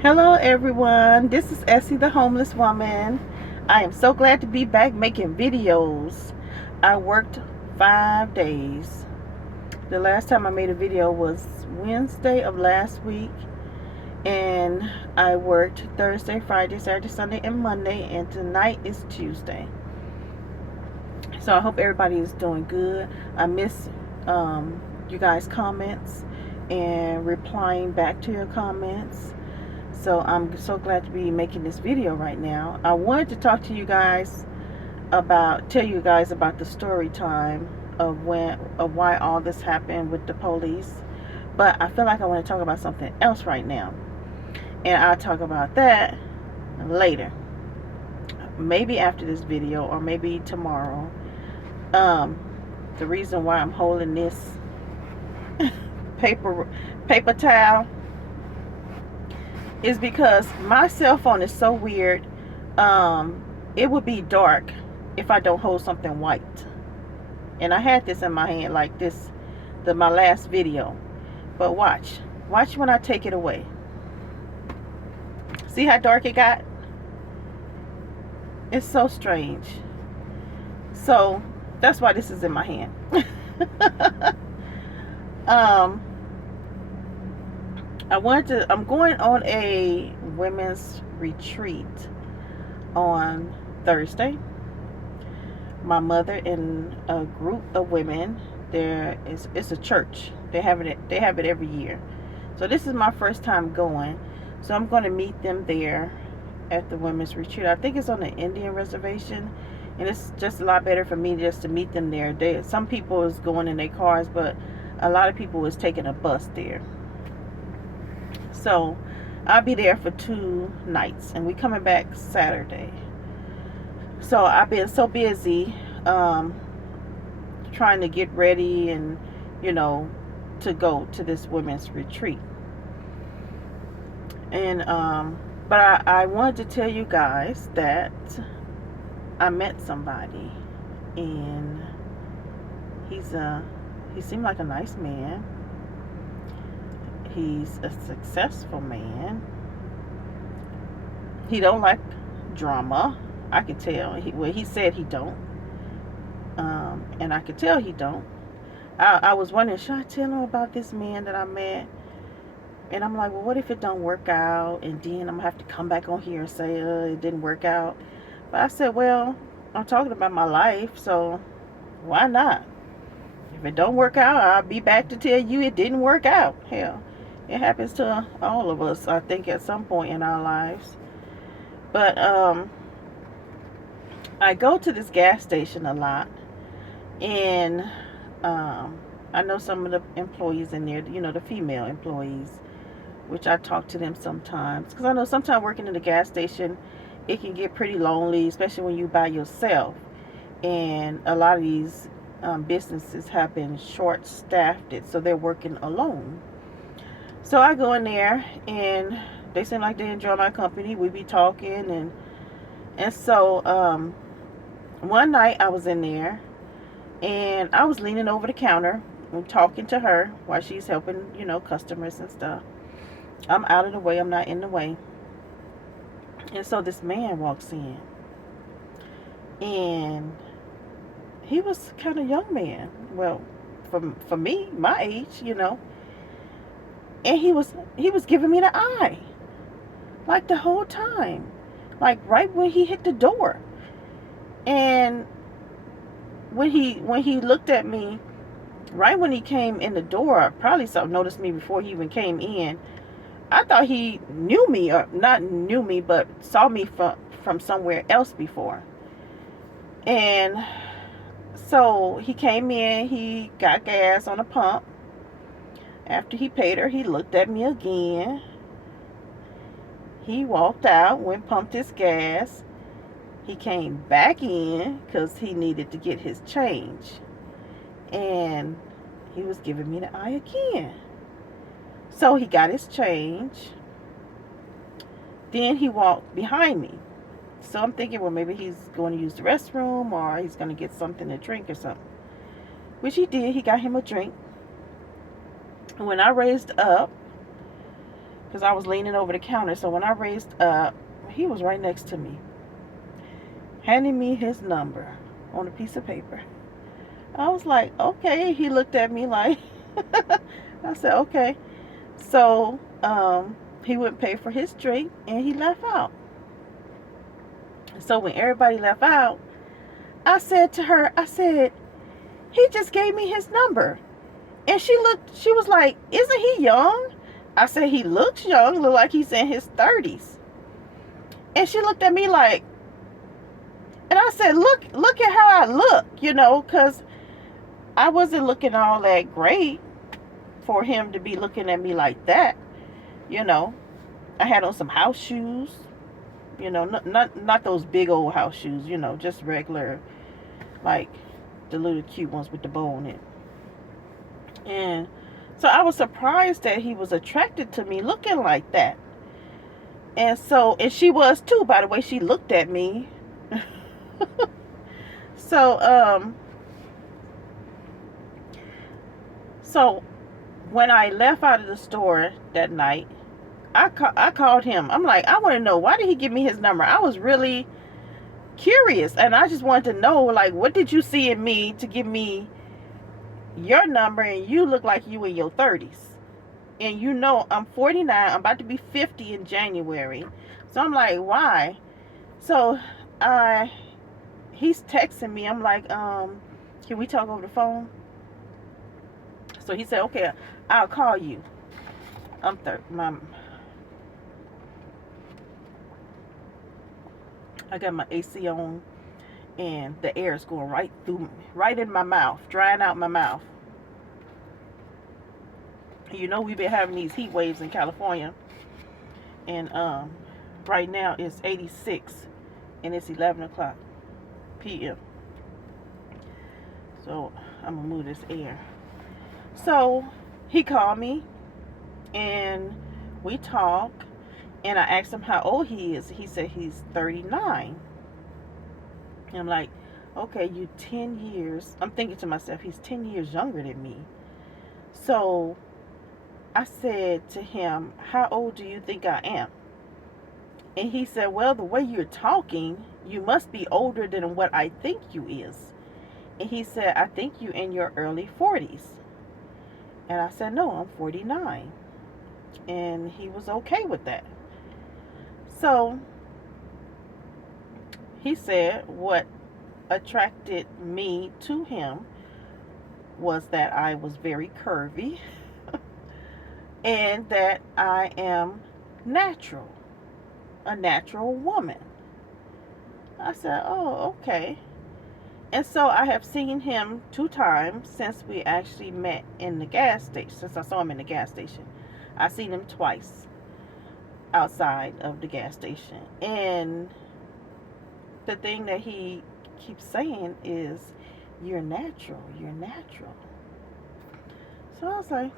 Hello, everyone. This is Essie, the homeless woman. I am so glad to be back making videos. I worked 5 days. The last time I made a video was Wednesday of last week, and I worked Thursday, Friday, Saturday, Sunday, and Monday, and tonight is Tuesday. So I hope everybody is doing good. I miss you guys' comments and replying back to your comments. So I'm so glad to be making this video right now. I wanted to talk to you guys tell you guys about the story time of why all this happened with the police. But I feel like I want to talk about something else right now. And I'll talk about that later. Maybe after this video or maybe tomorrow. Um, the reason why I'm holding this paper paper towel is because my cell phone is so weird. It would be dark if I don't hold something white. And I had this in my hand like this, my last video. But watch when I take it away. See how dark it got? It's so strange. So that's why this is in my hand. um, I'm going on a women's retreat on Thursday. My mother and a group of women. It's a church. They have it every year. So this is my first time going. So I'm going to meet them there at the women's retreat. I think it's on the Indian reservation, and it's just a lot better for me just to meet them there. Some people is going in their cars, but a lot of people is taking a bus there. So I'll be there for 2 nights, and we coming back Saturday. So I've been so busy trying to get ready and, to go to this women's retreat. And but I wanted to tell you guys that I met somebody, and he seemed like a nice man. He's a successful man. He don't like drama. I could tell. He said he don't. And I could tell he don't. I was wondering, should I tell him about this man that I met? And I'm like, well, what if it don't work out? And then I'm going to have to come back on here and say, it didn't work out. But I said, well, I'm talking about my life, so why not? If it don't work out, I'll be back to tell you it didn't work out. Hell, it happens to all of us, I think, at some point in our lives. But I go to this gas station a lot, and I know some of the employees in there, the female employees, which I talk to them sometimes. Because I know sometimes working in the gas station, it can get pretty lonely, especially when you're by yourself. And a lot of these businesses have been short-staffed, so they're working alone. So I go in there, and they seem like they enjoy my company. We be talking, and so one night I was in there, and I was leaning over the counter and talking to her while she's helping, customers and stuff. I'm out of the way. I'm not in the way. And so this man walks in, and he was kind of young man. Well, for me, my age. And he was giving me the eye, like the whole time, like right when he hit the door. And when he looked at me, right when he came in the door, probably noticed me before he even came in. I thought he knew me, or not knew me, but saw me from somewhere else before. And so he came in, he got gas on a pump. After he paid her, he looked at me again. He walked out, went pumped his gas. He came back in because he needed to get his change. And he was giving me the eye again. So he got his change. Then he walked behind me. So I'm thinking, well, maybe he's going to use the restroom, or he's going to get something to drink or something. Which he did. He got him a drink. And when I raised up, because I was leaning over the counter. So when I raised up, he was right next to me, handing me his number on a piece of paper. I was like, okay. He looked at me like, I said, okay. So he wouldn't pay for his drink and he left out. So when everybody left out, I said to her, I said, he just gave me his number. And she was like, isn't he young? I said, he looks young, look like he's in his 30s. And she looked at me like, and I said, look at how I look, because I wasn't looking all that great for him to be looking at me like that, you know. I had on some house shoes, not those big old house shoes, just regular, like the little cute ones with the bow on it. And so I was surprised that he was attracted to me looking like that. And she was too, by the way she looked at me. So when I left out of the store that night, I called him. I'm like, I want to know, why did he give me his number? I was really curious, and I just wanted to know, like, what did you see in me to give me your number, and you look like you in your 30s. And I'm 49, I'm about to be 50 in January. So I'm like, why? So he's texting me. I'm like, can we talk over the phone? So he said, okay, I'll call you. I got my AC on, and the air is going right in my mouth, drying out my mouth. We've been having these heat waves in California, and right now it's 86, and it's 11 o'clock p.m. So I'm gonna move this air. So he called me, and we talked, and I asked him how old he is. He said he's 39. And I'm like, okay, you 10 years. I'm thinking to myself, he's 10 years younger than me. So I said to him, how old do you think I am? And he said, well, the way you're talking, you must be older than what I think you is. And he said, I think you in your early 40s. And I said, no, I'm 49. And he was okay with that. So he said what attracted me to him was that I was very curvy and that I am natural, a natural woman. I said, oh, okay. And so I have seen him 2 times since we actually met in the gas station, since I saw him in the gas station. I've seen him twice outside of the gas station. And the thing that he keeps saying is, you're natural, you're natural. So I was like,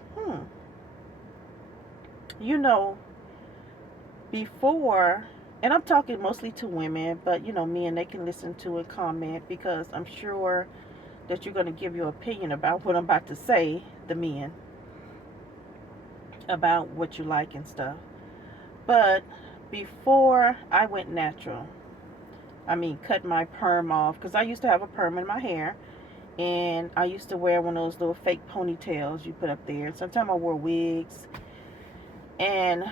before, and I'm talking mostly to women, but men, they can listen to it, comment, because I'm sure that you're going to give your opinion about what I'm about to say, the men, about what you like and stuff. But before I went natural, cut my perm off, because I used to have a perm in my hair, and I used to wear one of those little fake ponytails you put up there. Sometimes I wore wigs, and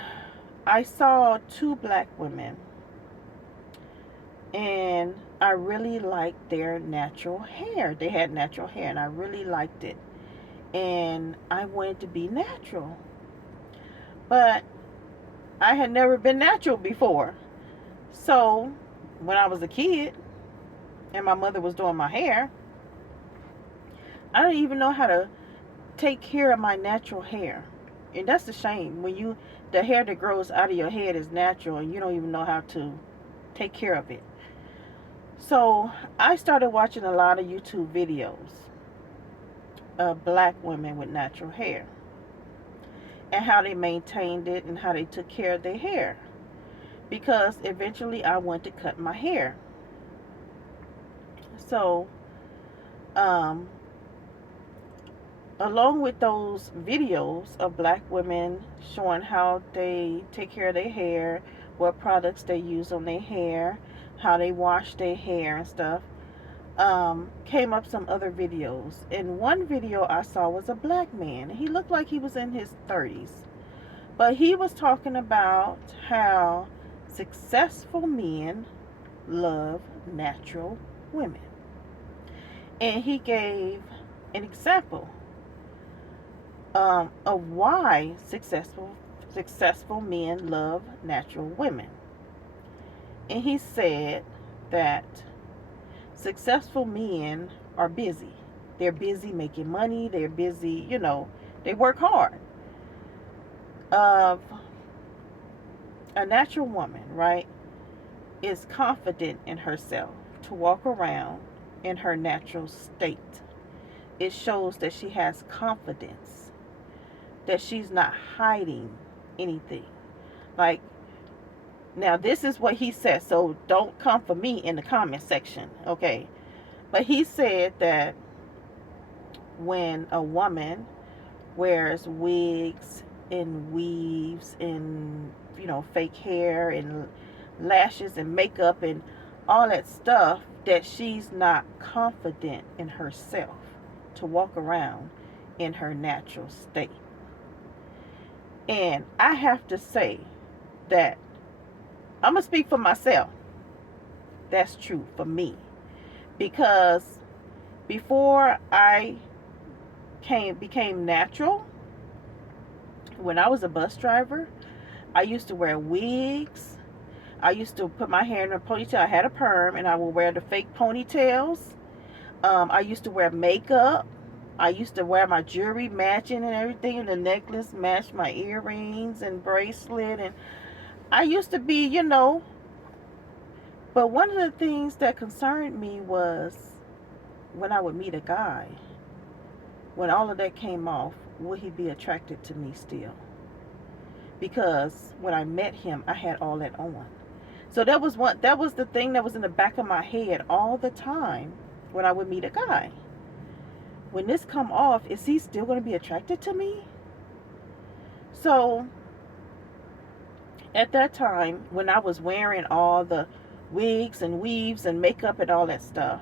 I saw 2 black women, and I really liked their natural hair. They had natural hair, and I really liked it, and I wanted to be natural. But I had never been natural before. So when I was a kid and my mother was doing my hair, I didn't even know how to take care of my natural hair. And that's the shame, when the hair that grows out of your head is natural and you don't even know how to take care of it. So I started watching a lot of YouTube videos of black women with natural hair, and how they maintained it and how they took care of their hair, because eventually I wanted to cut my hair. So along with those videos of black women showing how they take care of their hair, what products they use on their hair, how they wash their hair and stuff, came up some other videos. And one video I saw was a black man. He looked like he was in his 30s. But he was talking about how successful men love natural women. And he gave an example of why successful men love natural women. And he said that successful men are busy. They're busy making money. They're busy, they work hard. Of a natural woman, right, is confident in herself to walk around in her natural state. It shows that she has confidence, that she's not hiding anything. Like, now this is what he said, so don't come for me in the comment section, okay? But he said that when a woman wears wigs and weaves and fake hair and lashes and makeup and all that stuff, that she's not confident in herself to walk around in her natural state. And I have to say that I'm gonna speak for myself. That's true for me, because before I became natural, when I was a bus driver, I used to wear wigs. I used to put my hair in a ponytail. I had a perm, and I would wear the fake ponytails. I used to wear makeup. I used to wear my jewelry matching and everything, and the necklace matched my earrings and bracelet. And I used to be, but one of the things that concerned me was when I would meet a guy, when all of that came off, would he be attracted to me still? Because when I met him, I had all that on. So that was the thing that was in the back of my head all the time when I would meet a guy. When this come off, is he still going to be attracted to me? So at that time, when I was wearing all the wigs and weaves and makeup and all that stuff,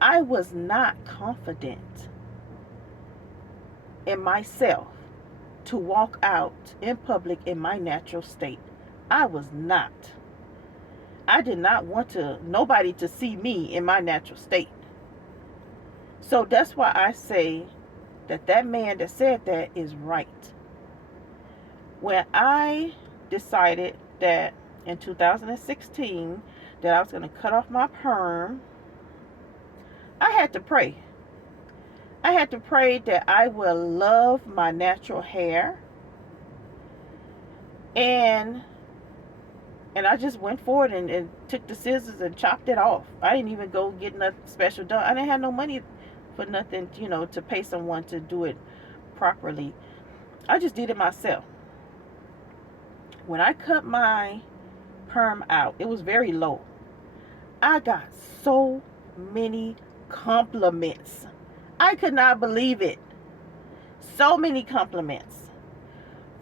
I was not confident in myself to walk out in public in my natural state. I was not. I did not want nobody to see me in my natural state. So that's why I say that man that said that is right. When I decided that in 2016 that I was going to cut off my perm, I had to pray. I had to pray that I will love my natural hair. And I just went forward and took the scissors and chopped it off. I didn't even go get nothing special done. I didn't have no money for nothing, to pay someone to do it properly. I just did it myself. When I cut my perm out, it was very low. I got so many compliments. I could not believe it. So many compliments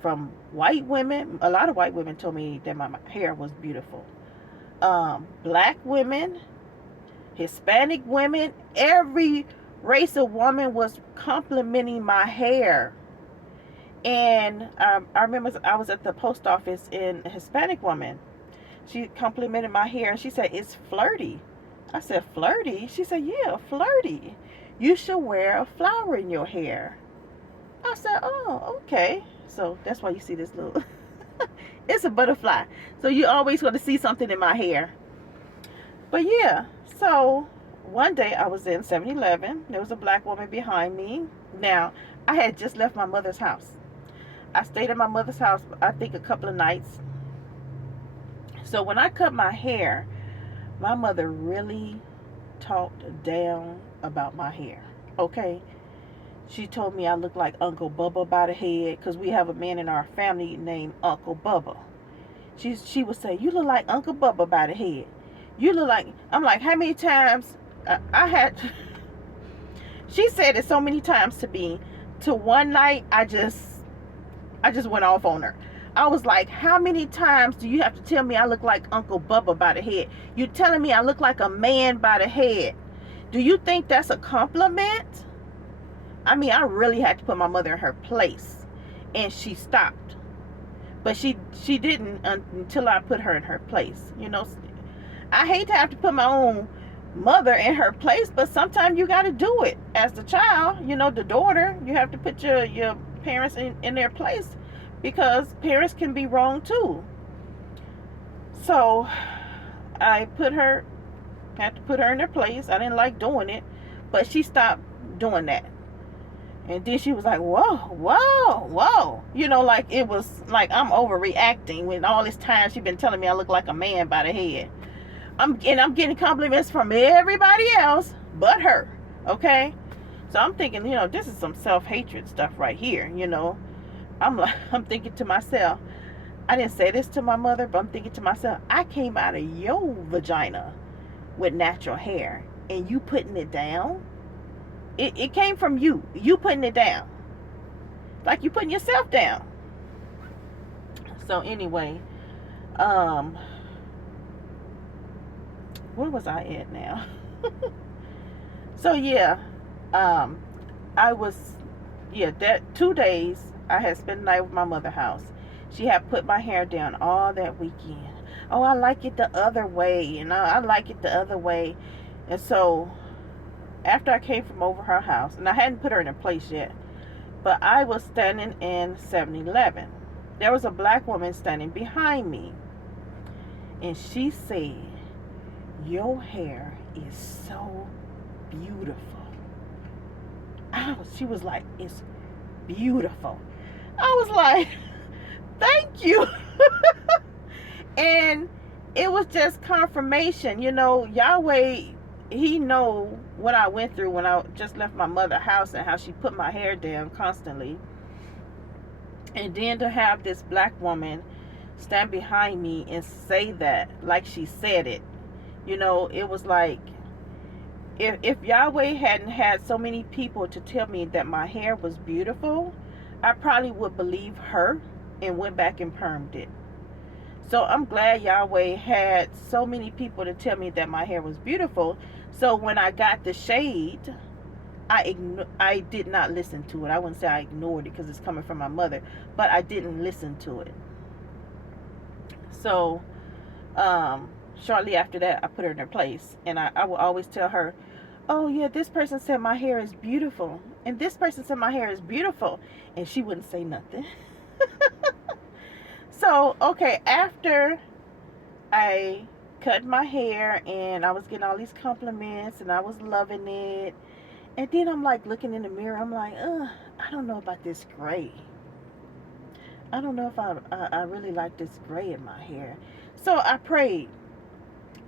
from white women. A lot of white women told me that my hair was beautiful. Black women, Hispanic women, every race of woman was complimenting my hair. And I remember I was at the post office, and a Hispanic woman, she complimented my hair, and she said, "It's flirty." I said, "Flirty?" She said, "Yeah, flirty. You should wear a flower in your hair." I said, "Oh, okay." So that's why you see this little, it's a butterfly. So you're always going to see something in my hair. But yeah, so one day I was in 7-Eleven. There was a black woman behind me. Now, I had just left my mother's house. I stayed at my mother's house, I think, a couple of nights. So when I cut my hair, my mother really talked down about my hair, okay? She told me I looked like Uncle Bubba by the head, because we have a man in our family named Uncle Bubba. She would say, "You look like Uncle Bubba by the head. You look like," I'm like, how many times I had She said it so many times to me. To one night, I just went off on her. I was like, how many times do you have to tell me I look like Uncle Bubba by the head? You're telling me I look like a man by the head. Do you think that's a compliment? I mean, I really had to put my mother in her place. And she stopped. But she didn't until I put her in her place. You know, I hate to have to put my own mother in her place, but sometimes you got to do it as the child, you know, the daughter. You have to put your parents in their place, because parents can be wrong too. So I had to put her in her place. I didn't like doing it, but she stopped doing that. And then she was like, whoa, whoa, whoa. You know, like it was like I'm overreacting when all this time she's been telling me I look like a man by the head. I'm getting compliments from everybody else but her. Okay? So I'm thinking, you know, this is some self-hatred stuff right here, you know. I'm thinking to myself, I didn't say this to my mother, but I'm thinking to myself, I came out of your vagina with natural hair, and you putting it down? It came from you. You putting it down. Like you putting yourself down. So anyway, where was I at now? So yeah, I was, that 2 days I had spent the night with my mother's house. She had put my hair down all that weekend. Oh, I like it the other way, and I like it the other way. And so after I came from over her house, and I hadn't put her in a place yet, but I was standing in 7-Eleven. There was a black woman standing behind me, and she said, your hair is so beautiful. She was like, it's beautiful. I was like, thank you. And it was just confirmation. You know, Yahweh, he know what I went through when I just left my mother's house, and how she put my hair down constantly. And then to have this black woman stand behind me and say that like she said it, you know, it was like, if Yahweh hadn't had so many people to tell me that my hair was beautiful, I probably would believe her and went back and permed it. So I'm glad Yahweh had so many people to tell me that my hair was beautiful. So when I got the shade, I did not listen to it. I wouldn't say I ignored it because it's coming from my mother, but I didn't listen to it. So shortly after that, I put her in her place, and I will always tell her, oh yeah, this person said my hair is beautiful, and this person said my hair is beautiful, and she wouldn't say nothing. So okay, after I cut my hair and I was getting all these compliments and I was loving it, and then I'm like looking in the mirror, I'm like, I don't know about this gray. I don't know if I really like this gray in my hair. So I prayed.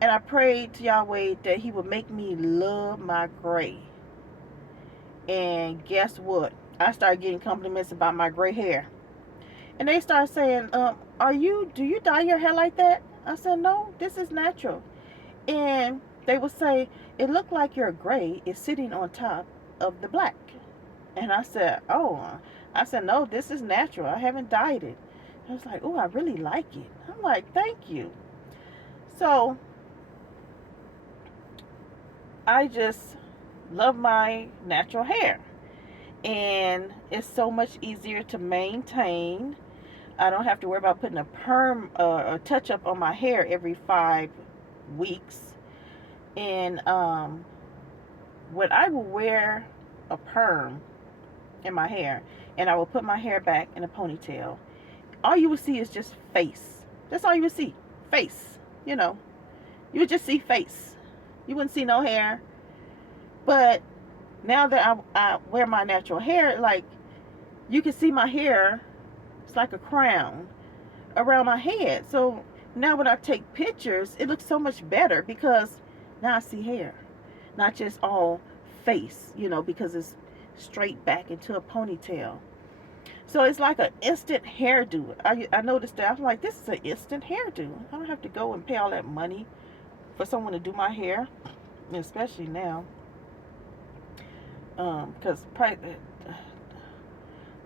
And I prayed to Yahweh that he would make me love my gray. And guess what? I started getting compliments about my gray hair. And they started saying, do you dye your hair like that? I said, no, this is natural. And they would say, it looked like your gray is sitting on top of the black. And I said, no, this is natural. I haven't dyed it. I was like, oh, I really like it. I'm like, thank you. So I just love my natural hair, and it's so much easier to maintain. I don't have to worry about putting a perm or touch up on my hair every 5 weeks. And when I will wear a perm in my hair and I will put my hair back in a ponytail, all you will see is just face. That's all you will see, face. You know, you would just see face. You wouldn't see no hair. But now that I wear my natural hair, like, you can see my hair. It's like a crown around my head. So now when I take pictures, it looks so much better because now I see hair, not just all face, you know, because it's straight back into a ponytail. So it's like an instant hairdo. I noticed that. I'm like, this is an instant hairdo. I don't have to go and pay all that money for someone to do my hair, especially now. Because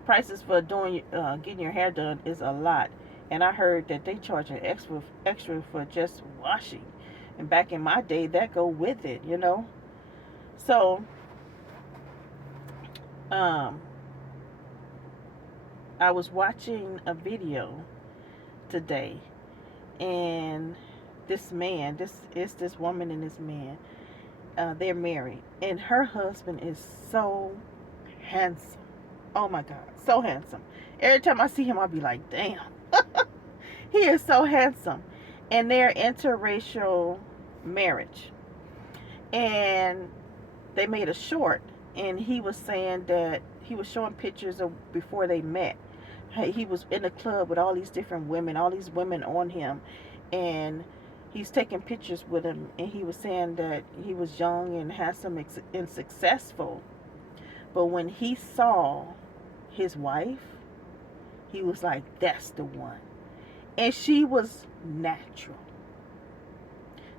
prices for doing getting your hair done is a lot, and I heard that they charge an extra for just washing, and back in my day that go with it, you know. So um, I was watching a video today, and this woman and this man, they're married, and her husband is so handsome. Oh my God, so handsome. Every time I see him, I'll be like, damn. He is so handsome. And they're interracial marriage. And they made a short, and he was saying that he was showing pictures of before they met. He was in a club with all these different women, all these women on him, and he's taking pictures with him, and he was saying that he was young and handsome and successful. But when he saw his wife, he was like, that's the one. And she was natural.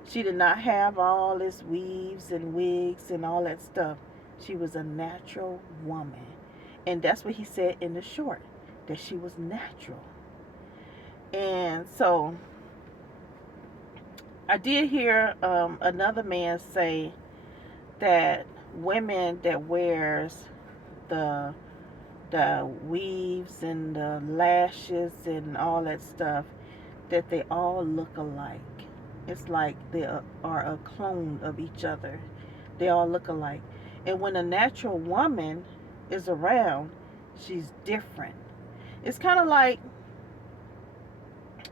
She did not have all this weaves and wigs and all that stuff. She was a natural woman. And that's what he said in the short, that she was natural. And so I did hear another man say that women that wears the weaves and the lashes and all that stuff, that they all look alike. It's like they are a clone of each other. They all look alike. And when a natural woman is around, she's different. It's kind of like,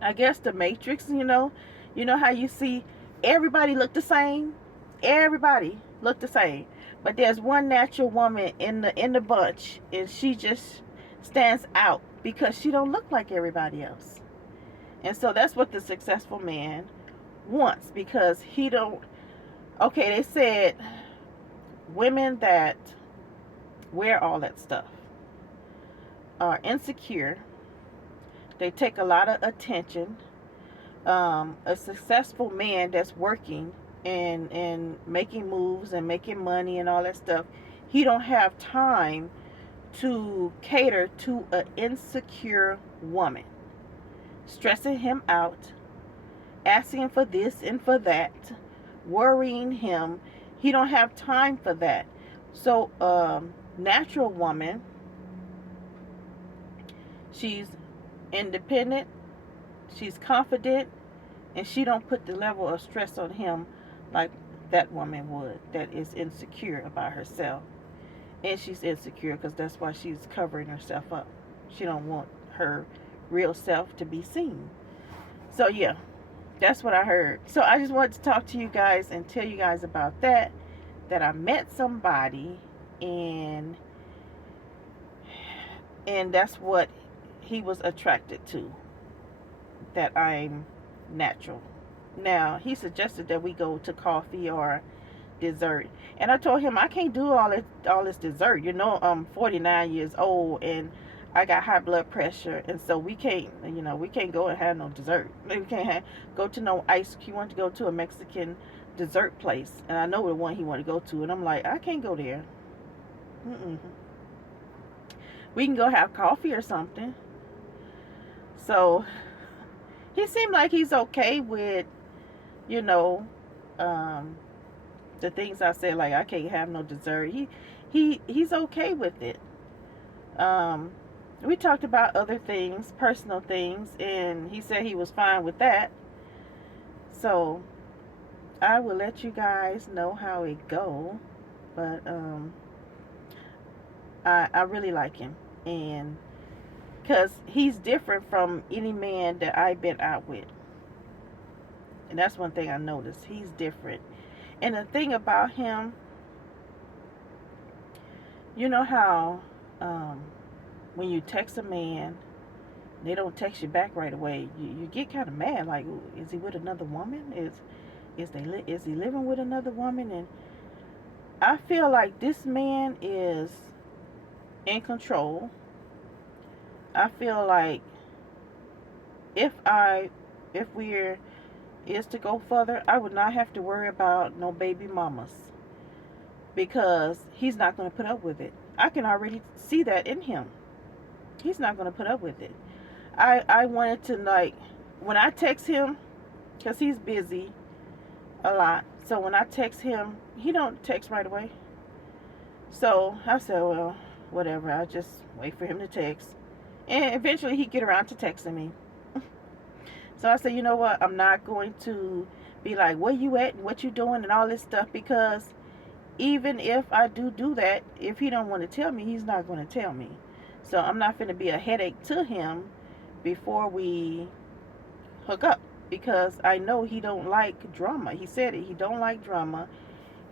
I guess, the Matrix, you know. You know how you see everybody look the same? Everybody look the same. But there's one natural woman in the bunch, and she just stands out because she don't look like everybody else. And so that's what the successful man wants, because he don't. Okay, they said women that wear all that stuff are insecure. They take a lot of attention. A successful man that's working and making moves and making money and all that stuff, he don't have time to cater to an insecure woman, stressing him out, asking for this and for that, worrying him. He don't have time for that. So natural woman, she's independent, she's confident, and she don't put the level of stress on him like that woman would, that is insecure about herself. And she's insecure because that's why she's covering herself up. She don't want her real self to be seen. So yeah, that's what I heard. So I just wanted to talk to you guys and tell you guys about that I met somebody, and that's what he was attracted to, that I'm natural. Now, he suggested that we go to coffee or dessert, and I told him I can't do all this dessert. You know, I'm 49 years old and I got high blood pressure, and so we can't go and have no dessert. We can't go to no ice. He wanted to go to a Mexican dessert place, and I know the one he wanted to go to, and I'm like, I can't go there. Mm-mm. We can go have coffee or something. So he seemed like he's okay with, you know, the things I said, like I can't have no dessert. He's okay with it. We talked about other things, personal things, and he said he was fine with that. So I will let you guys know how it go. But I really like him, and because he's different from any man that I've been out with. And that's one thing I noticed. He's different. And the thing about him, you know how when you text a man, they don't text you back right away. You get kind of mad. Like, is he with another woman? Is he living with another woman? And I feel like this man is in control. I feel like if we're is to go further, I would not have to worry about no baby mamas. because he's not going to put up with it. I can already see that in him. He's not going to put up with it. I wanted to, like, when I text him, because he's busy a lot. So when I text him, he don't text right away. So I said, well, whatever. I'll just wait for him to text. And eventually he get around to texting me. So I said, you know what? I'm not going to be like, where you at and what you doing and all this stuff, because even if I do that, if he don't want to tell me, he's not going to tell me. So I'm not going to be a headache to him before we hook up, because I know he don't like drama. He said it. He don't like drama.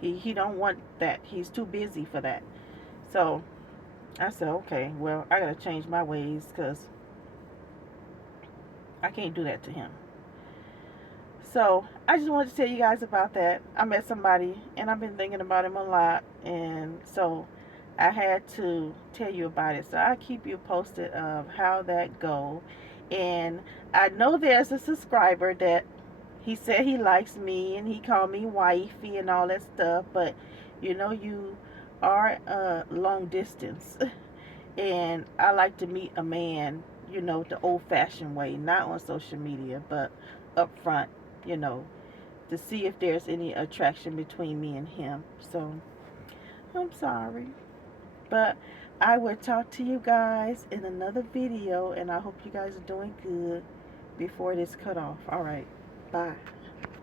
He don't want that. He's too busy for that. So I said, okay, well, I got to change my ways, because I can't do that to him. So I just wanted to tell you guys about that. I met somebody and I've been thinking about him a lot, and so I had to tell you about it. So I'll keep you posted of how that go. And I know there's a subscriber that he said he likes me and he called me wifey and all that stuff, but you know, you are long distance and I like to meet a man, you know, the old fashioned way, not on social media, but up front, you know, to see if there's any attraction between me and him. So I'm sorry. But I will talk to you guys in another video, and I hope you guys are doing good before it is cut off. All right. Bye.